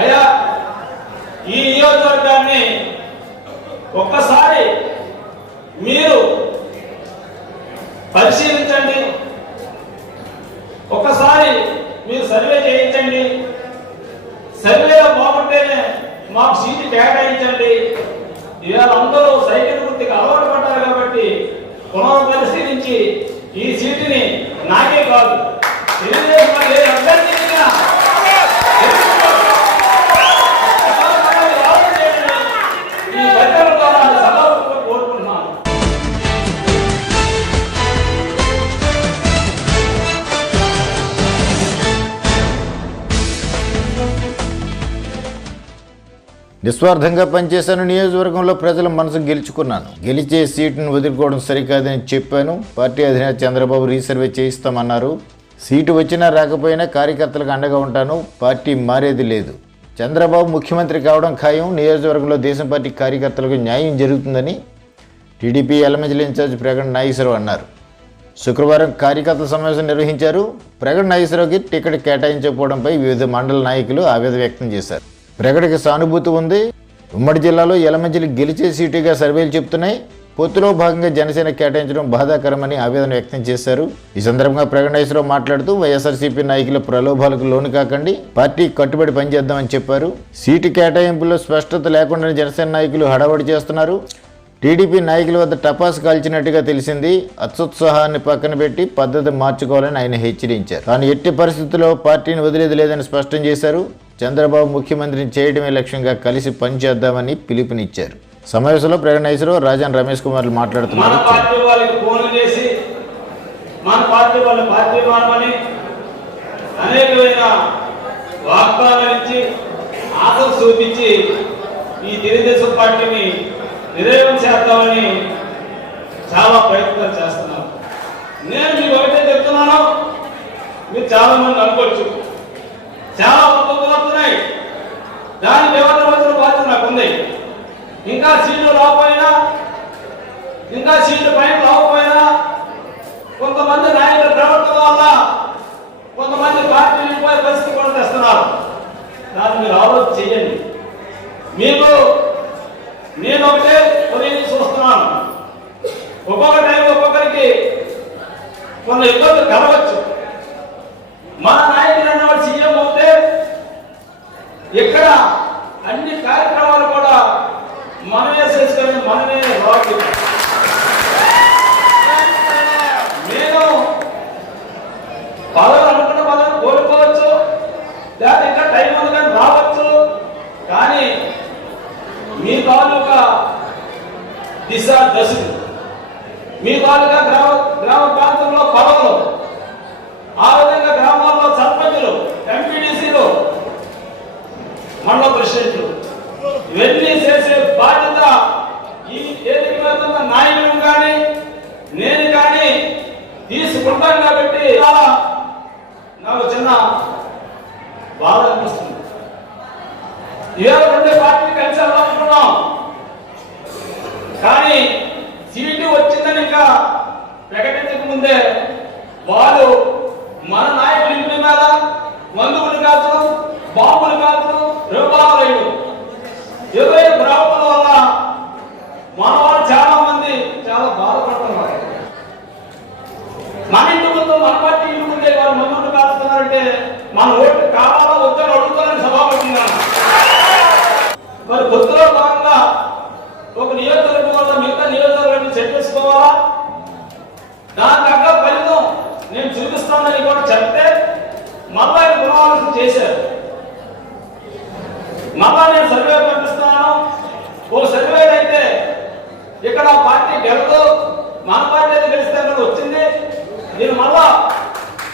అయ్యా ఈ నియోజకవర్గాన్ని ఒక్కసారి మీరు పరిశీలించండి. ఒక్కసారి మీరు సర్వే చేయించండి. సర్వేలో బాగుంటేనే మాకు సీటు కేటాయించండి. ఇవాళ అందరూ సైకిల్ గుర్తికి అలవాటు పడ్డారు కాబట్టి పునః పరిశీలించి ఈ సీటుని నాకే కాదు. తెలుగుదేశం నిస్వార్థంగా పనిచేశాను నియోజకవర్గంలో ప్రజల మనసు గెలుచుకున్నాను. గెలిచే సీటును వదులుకోవడం సరికాదని చెప్పాను. పార్టీ అధినేత చంద్రబాబు రీసర్వే చేయిస్తామన్నారు. సీటు వచ్చినా రాకపోయినా కార్యకర్తలకు అండగా ఉంటాను. పార్టీ మారేది లేదు. చంద్రబాబు ముఖ్యమంత్రి కావడం ఖాయం. నియోజకవర్గంలో దేశం పార్టీ కార్యకర్తలకు న్యాయం జరుగుతుందని టీడీపీ ఎలమంచిల ఇన్ఛార్జ్ ప్రగణ్ నాగేశ్వరరావు అన్నారు. శుక్రవారం కార్యకర్తల సమావేశం నిర్వహించారు. ప్రగడ్ నాగేశ్వరరావుకి టికెట్ కేటాయించకపోవడంపై వివిధ మండల నాయకులు ఆవేదన వ్యక్తం చేశారు. ప్రగడికి సానుభూతి ఉంది. ఉమ్మడి జిల్లాలో ఎలమంచిలి గెలిచే సీటుగా సర్వేలు చెబుతున్నాయి. పొత్తులో భాగంగా జనసేన కేటాయించడం బాధాకరమని ఆవేదన వ్యక్తం చేశారు. ఈ సందర్భంగా ప్రగణేశ్వరరావు మాట్లాడుతూ వైఎస్ఆర్సీపీ నాయకుల ప్రలోభాలకు లోను కాకండి పార్టీ కట్టుబడి పనిచేద్దామని చెప్పారు. సీటు కేటాయింపులో స్పష్టత లేకుండానే జనసేన నాయకులు హడావడి చేస్తున్నారు. టీడీపీ నాయకుల వద్ద టపాస్ కాల్చినట్టుగా తెలిసింది. అత్యుత్సాహాన్ని పక్కన పెట్టి పద్ధతి మార్చుకోవాలని ఆయన హెచ్చరించారు. తాను ఎట్టి పరిస్థితుల్లో పార్టీని వదిలేది లేదని స్పష్టం చేశారు. చంద్రబాబు ముఖ్యమంత్రిని చేయడమే లక్ష్యంగా కలిసి పనిచేద్దామని పిలుపునిచ్చారు. సమావేశంలో ప్రగణేశ్వరరావు రాజాన్ రమేష్ కుమార్లు మాట్లాడుతున్నారు. మన పార్టీ వాళ్ళ పార్టీ మారమని అనేకమైన వాగ్దానాలు ఇచ్చి ఆశలు చూపించి ఈ తెలుగుదేశం పార్టీని నిర్వహణ చేద్దామని చాలా ప్రయత్నాలు చేస్తున్నారు. నేను మీకు ఒకటే చెప్తున్నాను మీరు చాలా మంది అనుకోవచ్చు. చాలా పద్ధతులు వస్తున్నాయి. దాని వ్యవహారం బాధ్యత నాకు ఉంది. ఇంకా సీట్లు రాకపోయినా ఇంకా సీట్లు పైన రాకపోయినా కొంతమంది నాయకుల ప్రవర్తన వల్ల కొంతమంది పార్టీ వెళ్ళిపోయే పరిస్థితి కూడా తెస్తున్నారు. దాన్ని మీరు ఆలోచన చేయండి. మీకు నేను ఒకటే ఉదయం చూస్తున్నాను. ఒక్కొక్క టైం ఒక్కొక్కరికి కొన్ని ఇబ్బందులు కలవచ్చు. మన నాయకుడు అన్నవాడు సీఎం అవుతే ఇక్కడ అన్ని కార్యక్రమాలు కూడా మనమే చేసుకొని మనమే రావాలి నేను పదవి అనుకున్న పదవి కోరుకోవచ్చు లేదా ఇంకా టైం ఉంది కానీ రావచ్చు కానీ మీ తాలూకా దిశ దశలు మీ వాళ్ళుగా గ్రామ గ్రామ ప్రాంతంలో పదవులు ఆ విధంగా గ్రామాల్లో సర్పంచులు ఎంపీడీసీలు మండల ప్రెసిడెంట్లు ఇవన్నీ చేసే బాధ్యత ఈ వేదిక మీద నాయకులు కానీ నేను కానీ తీసుకుంటాను కాబట్టి నాకు చిన్న బాధ అనిపిస్తుంది. ఇవాళ రెండే పార్టీ కలిసి అనుకున్నాం. కానీ సీటు వచ్చిందని ఇంకా ప్రకటించక ముందే వాళ్ళు మన నాయకుల ఇంటి మీద మందువులు కాల్చడం బాంబులు కాల్చడం రూపాయలు వేయడం ఎదురైన వల్ల మన వాళ్ళు చాలా మంది చాలా బాధపడుతున్నారు. మన ఇంటి ముందు మన పార్టీ ఇంటి ముందే వాళ్ళు మందులు కాల్చుతున్నారంటే మన ఓటు కావాలో వద్దని అడుగుతారని సభాపడుతున్నాను మరి పొత్తులో భాగంగా ఒక నియోజకవర్గం నియోజకవర్గాన్ని దాని తగ్గ ఫలితం నేను చూపిస్తానని కూడా చెప్తే మళ్ళా ఆయన పునరాలోచన చేశారు. మళ్ళా నేను సర్వే పంపిస్తున్నాను. ఓ సర్వే అయితే ఇక్కడ పార్టీ గెలదు మన పార్టీ అయితే గెలిస్తే వచ్చింది. నేను మళ్ళా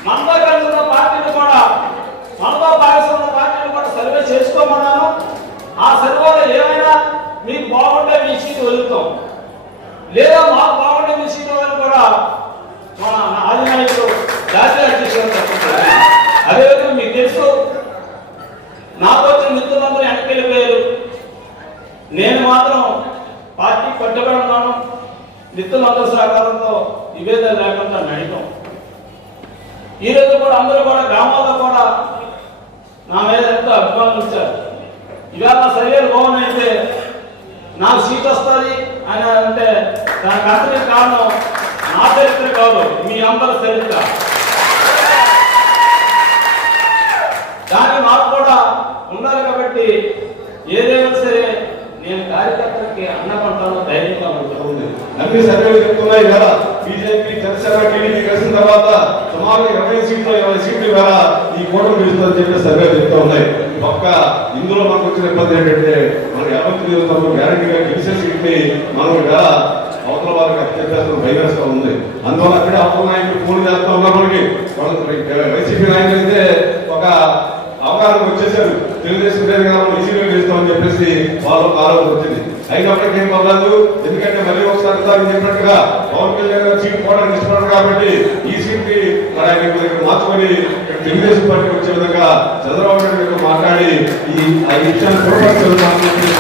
మనతో కలిసి ఉన్న పార్టీని కూడా మనతో భాగస్వామి ఉన్న పార్టీని కూడా సర్వే చేసుకోమన్నాను ఆ సర్వేలో ఏమైనా మీకు బాగుంటే మీ సీటు వదులుతాం లేదా మాకు బాగుంటే మీ సీటు వదిలి కూడా మన ఆదినాయకుడు జాతీయ అధ్యక్షుడు చెప్తారు అదేవిధంగా మీకు తెలుసు నాతో వచ్చిన మిత్రులందరూ వెనక్కి వెళ్ళిపోయారు నేను మాత్రం పార్టీ కట్టుబడి ఉన్నాను మిత్రులందరూ సహకారంతో నివేదన లేకుండా నడిపాం. ఈ రోజు కూడా అందరూ కూడా గ్రామాల్లో కూడా నా మీద ఎంతో అభిమానం ఇచ్చారు ఇవాళ నా సర్వేలు బాగున్నాయంటే నాకు సీట్ వస్తుంది అని అంటే దానికి అసలు కారణం నా చరిత్ర కాదు మీ అందరి చరిత్ర దాన్ని నాకు కూడా ఉండాలి కాబట్టి ఏదైనా సరే నేను కార్యకర్తలకి అన్నపంటాను ధైర్యంగా ఉంటాను అన్ని సర్వేలు చెప్తున్నాయి కదా బీజేపీ జనసేన టీడీపీ కలిసిన తర్వాత సుమారు ఇరవై సీట్లు ఇరవై సీట్లు వేళ ఈ కూటమి గెలుస్తుందని చెప్పి సర్వే చెప్తా ఉన్నాయి. ఒక్క ఇందులో మనకు వచ్చిన ఇబ్బంది ఏంటంటే మన యాభై నియోజకవర్గం గ్యారంటీగా గెలిచే సీట్ని మనం ఇక్కడ అవతల వారికి అత్యభ్యాసం భయవేస్తూ ఉంది. అందువల్ల అక్కడే అవతల నాయకులు ఫోన్ చేస్తా ఉన్నారు మనకి. వైసీపీ నాయకులు అయితే ఒక అవగాహన వచ్చేసారు తెలుగుదేశం లేదు కదా మనం ఈజీగా గెలుస్తామని చెప్పేసి వాళ్ళు ఆలోచన వచ్చింది. అయినప్పటికీ ఏం పర్లేదు ఎందుకంటే మళ్ళీ ఒకసారి సార్ చెప్పినట్టుగా పవన్ కళ్యాణ్ గారు సీట్ పోవడానికి ఇస్తున్నారు కాబట్టి ఈ సీట్కి మరి ఆయన మార్చుకొని తెలుగుదేశం పార్టీకి వచ్చే విధంగా చంద్రబాబు నాయుడు మాట్లాడి ఈ ఆ విషయాన్ని